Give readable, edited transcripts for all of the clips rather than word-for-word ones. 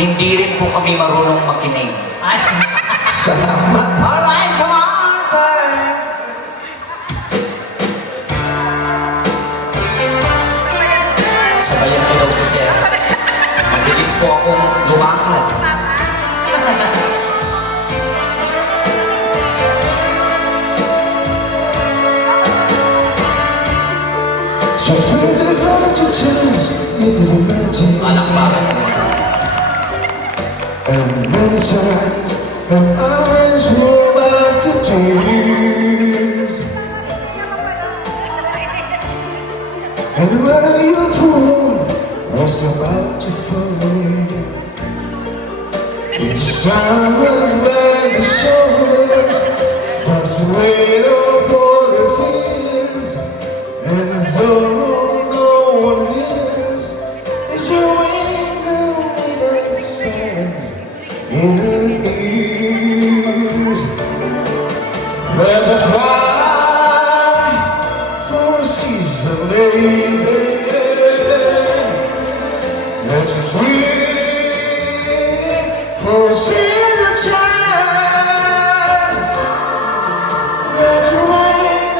hindi rin po kami marunong makinig. Salamat. Alright, come on, sir! Sabayan ko daw si sir. Mabilis po akong lumakad. So friends are going to change, you can imagine. Alakbakan mo. And many times my eyes were back to tears. And while your throne was about to fall in, each time was like the shoulders, but the weight of all the fears. And as though no one hears, it's your wings and midnight sands in her ears. Let us cry for a season, lady. Let us weep for a season, child. Let your rain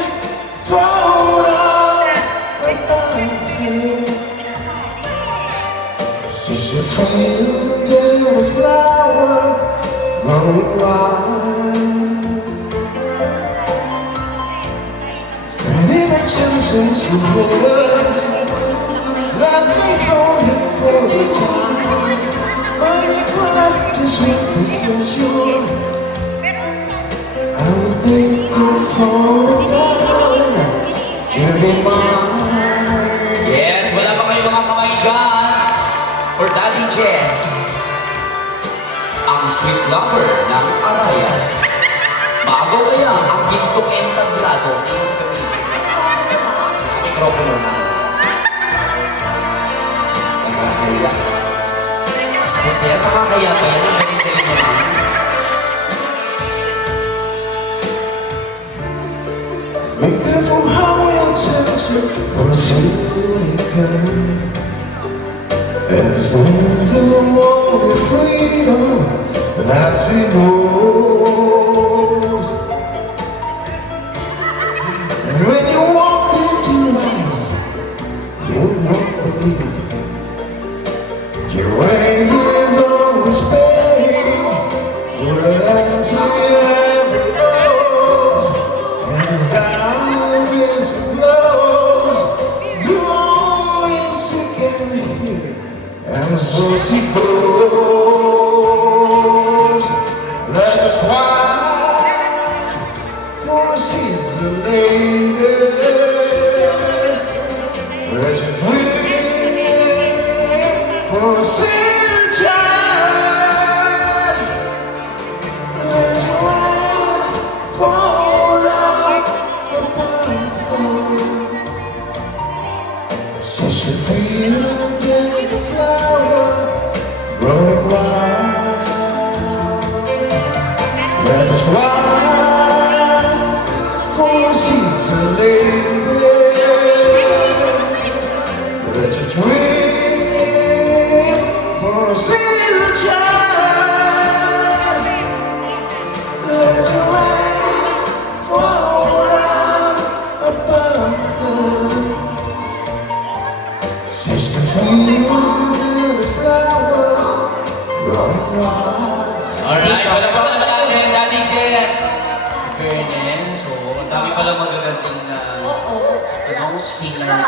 fall down upon me. She's a friend and a flower growing wild. And if it chooses to work, let me know him for a time. But if I like to sweet possession, I will thank you for the God to be mine. Yes, wala ba kayo mga kamay dyan? For Daddy Jess, ang sweet lover ng Araya. Bago kaya ang gintong entablado ngayong gabi. Mikropono na. Nakakaya. Kasi nakakaya pa yan. Ang galing-galing naman. Make that from how we are tested for a single. As long as I want the freedom, that's it goes. And when you walk into eyes, you won't believe. Your ways is always paid for the last you ever knows. And as time is close, to always again. And so she goes. Let us cry for a season, lady. Let us weep for a season, child. Let your rain fall out upon her. She's a field and a flower growing wild. Let us cry for a season, lady. Let us weep for a season, child. Let your rain fall down upon her. She's the field and the flower growing wild. Alright, wala pa lang natin, Daddy Jess. Fairness, so, ang dami palang magagaling na singers.